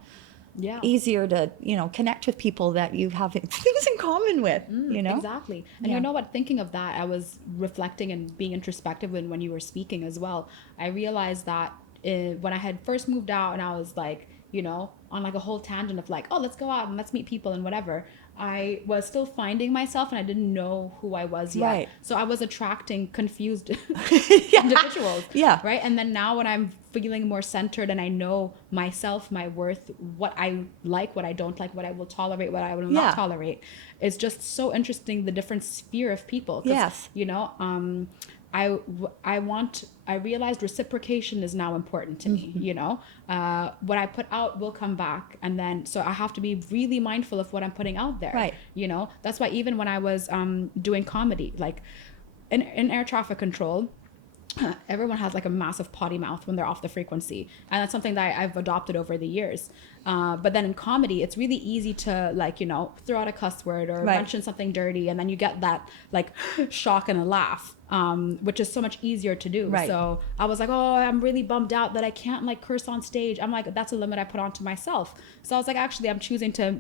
easier to, you know, connect with people that you have things in common with, you know? Exactly. And you know what, thinking of that, I was reflecting and being introspective when you were speaking as well. I realized that when I had first moved out and I was like, you know, on like a whole tangent of like, oh, let's go out and let's meet people and whatever, I was still finding myself and I didn't know who I was yet. Right. So I was attracting confused individuals. Yeah. Right. And then now when I'm feeling more centered and I know myself, my worth, what I like, what I don't like, what I will tolerate, what I will not tolerate, it's just so interesting, the different sphere of people. Yes. You know, I realized reciprocation is now important to me, you know, what I put out will come back. And then, so I have to be really mindful of what I'm putting out there. Right. You know, that's why even when I was doing comedy, like in air traffic control, everyone has like a massive potty mouth when they're off the frequency. And that's something that I've adopted over the years. But then in comedy, it's really easy to like, you know, throw out a cuss word or mention something dirty. And then you get that like shock and a laugh, which is so much easier to do. Right. So I was like, oh, I'm really bummed out that I can't like curse on stage. I'm like, that's a limit I put onto myself. So I was like, actually, I'm choosing to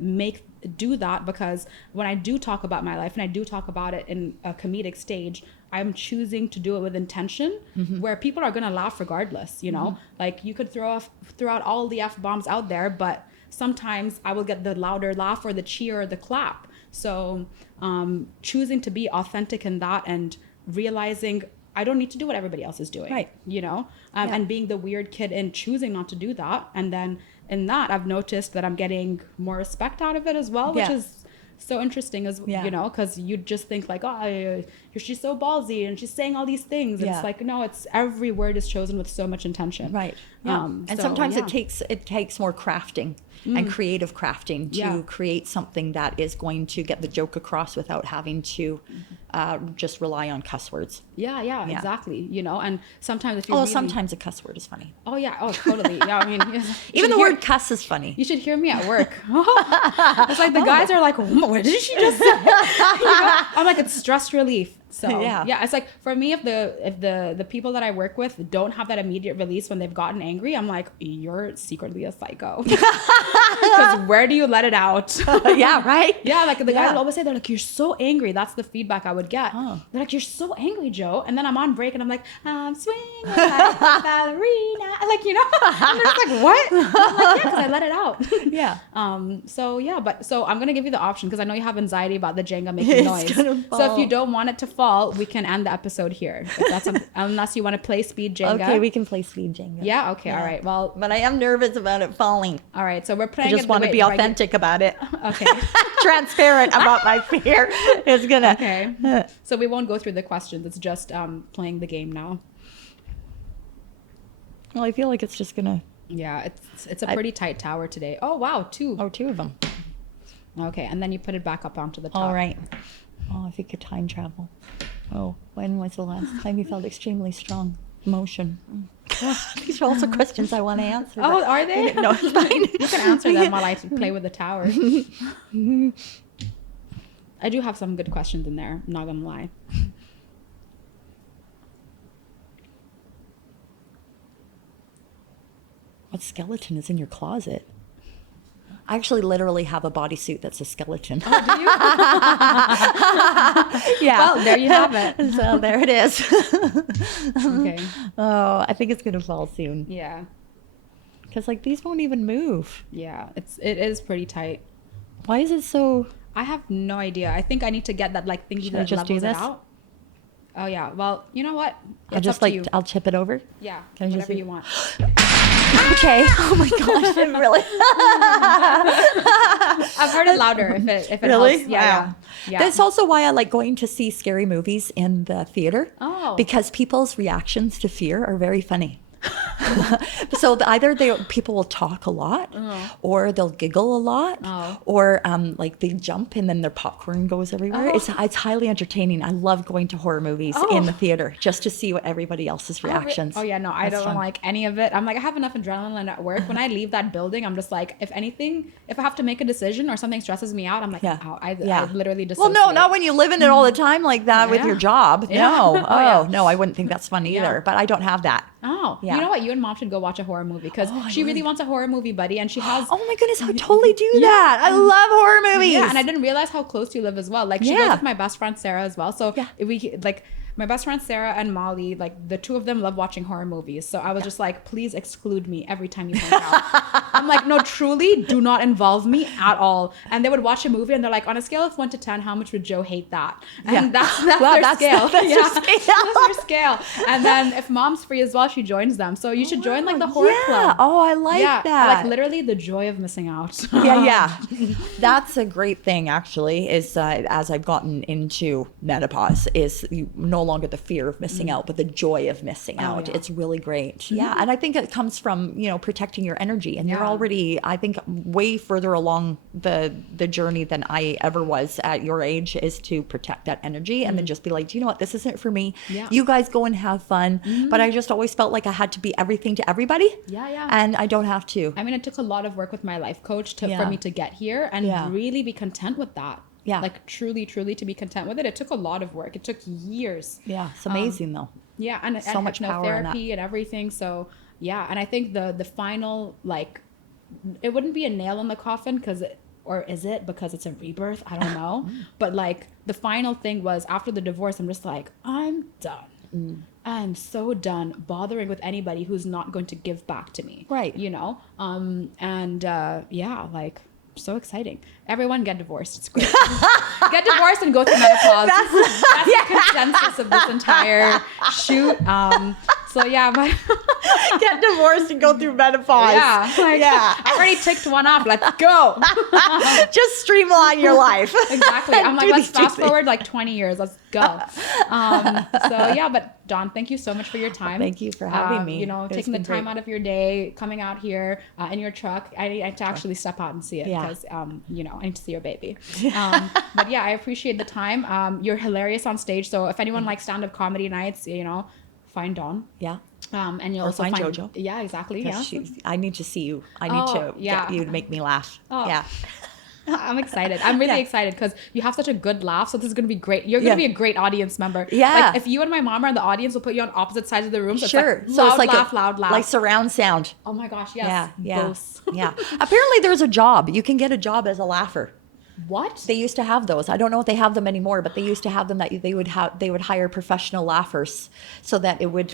do that because when I do talk about my life and I do talk about it in a comedic stage, I'm choosing to do it with intention where people are going to laugh regardless, you know, like you could throw out all the F-bombs out there, but sometimes I will get the louder laugh or the cheer or the clap. So choosing to be authentic in that and realizing I don't need to do what everybody else is doing, right? You know, and being the weird kid and choosing not to do that. And then in that, I've noticed that I'm getting more respect out of it as well, which is so interesting as you know, because you just think like, oh, she's so ballsy and she's saying all these things. And it's like, no, it's every word is chosen with so much intention. Right. And so, sometimes it takes more crafting and creative crafting to create something that is going to get the joke across without having to just rely on cuss words. Yeah, exactly. You know, and sometimes if you sometimes a cuss word is funny. Oh yeah, totally. Yeah, I mean, even the word cuss is funny. You should hear me at work. It's like the guys are like, what did she just say? You know? I'm like, it's stress relief. So Yeah. yeah, it's like for me, if the people that I work with don't have that immediate release when they've gotten angry, I'm like, you're secretly a psycho. Because where do you let it out? Yeah, right? Yeah, like the guys Yeah. would always say, they're like, you're so angry. That's the feedback I would get. Oh. They're like, you're so angry, Joe. And then I'm on break and I'm like, I'm swinging like a ballerina. Like, you know, and they're just like, what? I'm like, yeah, because I let it out. Yeah. So yeah, so I'm gonna give you the option because I know you have anxiety about the Jenga making It's noise. gonna So if fall. you don't want it to fall, we can end the episode here. If that's unless you want to play speed Jenga. Okay, we can play speed Jenga. Yeah. Okay. All right. Well. But I am nervous about it falling. All right. So we're I playing. just want to be authentic about it. Okay. Transparent about my fear. It's gonna. Okay. So we won't go through the questions. It's just playing the game now. Well, I feel like it's just gonna. Yeah. It's a pretty tight tower today. Oh wow, two. Oh, two of them. Okay, and then you put it back up onto the top. All right. Oh, if you could time travel. Oh, when was the last time you felt extremely strong emotion? These are also questions I want to answer. Oh, are they? No, it's fine. You can answer them while I play with the tower. I do have some good questions in there. I'm not gonna lie. What skeleton is in your closet? I actually literally have a bodysuit that's a skeleton. Oh, do you? Yeah. Well, there you have it. So there it is. Okay. Oh, I think it's gonna fall soon. Yeah. Because like these won't even move. Yeah. It is pretty tight. Why is it so? I have no idea. I think I need to get that like thingy Should I that just do levels it this? out. Oh yeah. Well, you know what? I'll It's just up to like you. I'll tip it over. Yeah. Can I just whatever do- you want. Okay. Oh my gosh, it really. I've heard it louder if it Really? helps. Yeah. Wow. Yeah. That's also why I like going to see scary movies in the theater. Oh. Because people's reactions to fear are very funny. So either people will talk a lot, or they'll giggle a lot, or like they jump and then their popcorn goes everywhere. It's highly entertaining. I love going to horror movies in the theater just to see what everybody else's reactions. Oh yeah, no, I That's don't fun. like any of it. I'm like, I have enough adrenaline at work. When I leave that building, I'm just like, if I have to make a decision or something stresses me out, I'm like, Yeah. oh, I Yeah. literally Well, dissociate. no, not when you live in it all the time like that with Yeah. your job. Yeah. No. Oh, yeah. No, I wouldn't think that's fun either. Yeah. But I don't have that. Oh, Yeah. you know what? You and Mom should go watch a horror movie because she really wants a horror movie buddy, and she has. Oh my goodness, I would totally do that. I love horror movies. Yeah, and I didn't realize how close you live as well. Like she Yeah. goes with my best friend Sarah as well. So Yeah. we like my best friend Sarah and Molly, like the two of them love watching horror movies. So I was just like, please exclude me every time you point out. I'm like, no, truly, do not involve me at all. And they would watch a movie and they're like, on a scale of 1 to 10, how much would Joe hate that? And Yeah. that's Wow, their that's- scale. that's their Yeah. scale. That's their scale. And then if Mom's free as well, she joins them. So you should join like the horror yeah. club. Oh, I like Yeah, that. like literally the joy of missing out. Yeah. That's a great thing, actually, is as I've gotten into menopause, is no longer the fear of missing out, but the joy of missing out. yeah. It's really great. Yeah. And I think it comes from, protecting your energy. And you're Yeah. already, I think, way further along the journey than I ever was at your age, is to protect that energy and then just be like, do you know what? This isn't for me. Yeah. You guys go and have fun. But I just always felt like I had to be everything to everybody. Yeah. And I don't have to. I mean, it took a lot of work with my life coach for Yeah. me to get here and Yeah. really be content with that. Yeah. Like truly to be content with it. It took a lot of work. It took years. Yeah. It's amazing, though. Yeah. And So much power in that. hypnotherapy and everything. So yeah. And I think the final, like, it wouldn't be a nail in the coffin or is it because it's a rebirth? I don't know. But like the final thing was after the divorce, I'm just like, I'm done. I'm so done bothering with anybody who's not going to give back to me. Right. Yeah, like so exciting. Everyone get divorced. It's great. Get divorced and go through menopause. That's the consensus of this entire shoot. So yeah, but Get divorced and go through menopause. yeah, like, Yeah. I already ticked one off. Let's go. Just streamline your life. Exactly. I'm like, Do let's these two fast forward like 20 years. Let's go. So yeah, but Dawn, thank you so much for your time. Thank you for having me. It's Taking the been time great. out of your day, coming out here in your truck. I need to actually step out and see it Yeah. because, I need to see your baby. But yeah, I appreciate the time. You're hilarious on stage. So if anyone likes stand-up comedy nights, find Dawn. Yeah. And you'll Or also find find Jojo. Yeah, exactly. Yeah. I need to see you. I need to yeah. get you to make me laugh. Oh. Yeah. I'm excited. I'm really excited because you have such a good laugh. So this is going to be great. You're going to be a great audience member. Yeah. Like if you and my mom are in the audience, we'll put you on opposite sides of the room. So Sure. It's like So loud, it's like laugh, loud laugh. like surround sound. Oh my gosh. Yes. Yeah. Both. Yeah. Apparently there's a job. You can get a job as a laugher. What? They used to have those. I don't know if they have them anymore, but they used to have them that they would hire professional laughers so that it would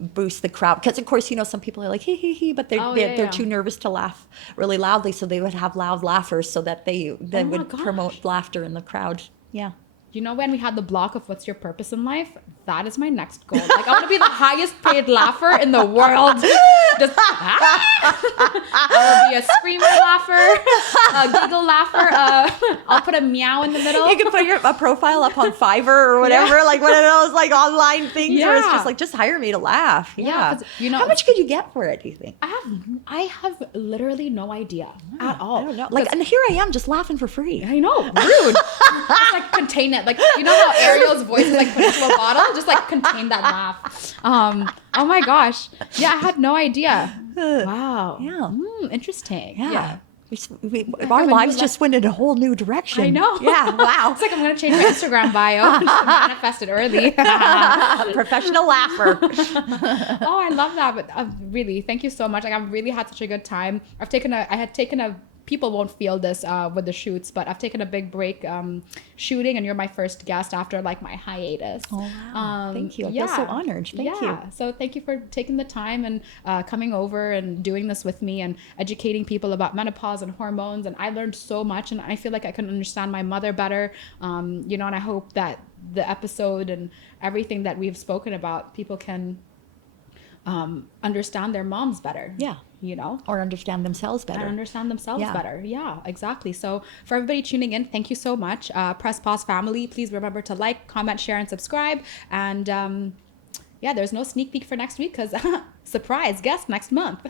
boost the crowd. Because of course, you know, some people are like hee, but they're too nervous to laugh really loudly, so they would have loud laughers so that they would promote laughter in the crowd. Yeah. You know, when we had the block of what's your purpose in life, that is my next goal. Like I want to be the highest paid laugher in the world. Just I will be a screamer laugher, a giggle laugher. I'll put a meow in the middle. You can put a profile up on Fiverr or whatever, like one of those like online things where it's Yeah. just like, just hire me to laugh. Yeah, 'cause, you know, how much could you get for it, do you think? I have literally no idea at all. I don't know. Like, and here I am just laughing for free. I know, rude. Just like contain it. Like, you know how Ariel's voice is like put into a bottle? Just like contain that laugh. Oh my gosh. Yeah, I had no idea. Wow. Yeah. Interesting. Yeah. Our lives just went in a whole new direction. I know. Yeah. Wow. It's like I'm gonna change my Instagram bio and manifest it early. Professional laugher. Oh, I love that. But really, thank you so much. Like I've really had such a good time. People won't feel this with the shoots, but I've taken a big break shooting, and you're my first guest after like my hiatus. Oh, wow. Thank you. I feel so honored. Thank you. So thank you for taking the time and coming over and doing this with me and educating people about menopause and hormones. And I learned so much, and I feel like I can understand my mother better. You know, and I hope that the episode and everything that we've spoken about, people can understand their moms better. Yeah. You know, Or understand themselves better. and understand themselves Yeah. better. Yeah, exactly. So for everybody tuning in, thank you so much. Press Pause family, please remember to like, comment, share, and subscribe. And yeah, there's no sneak peek for next week because surprise guest next month.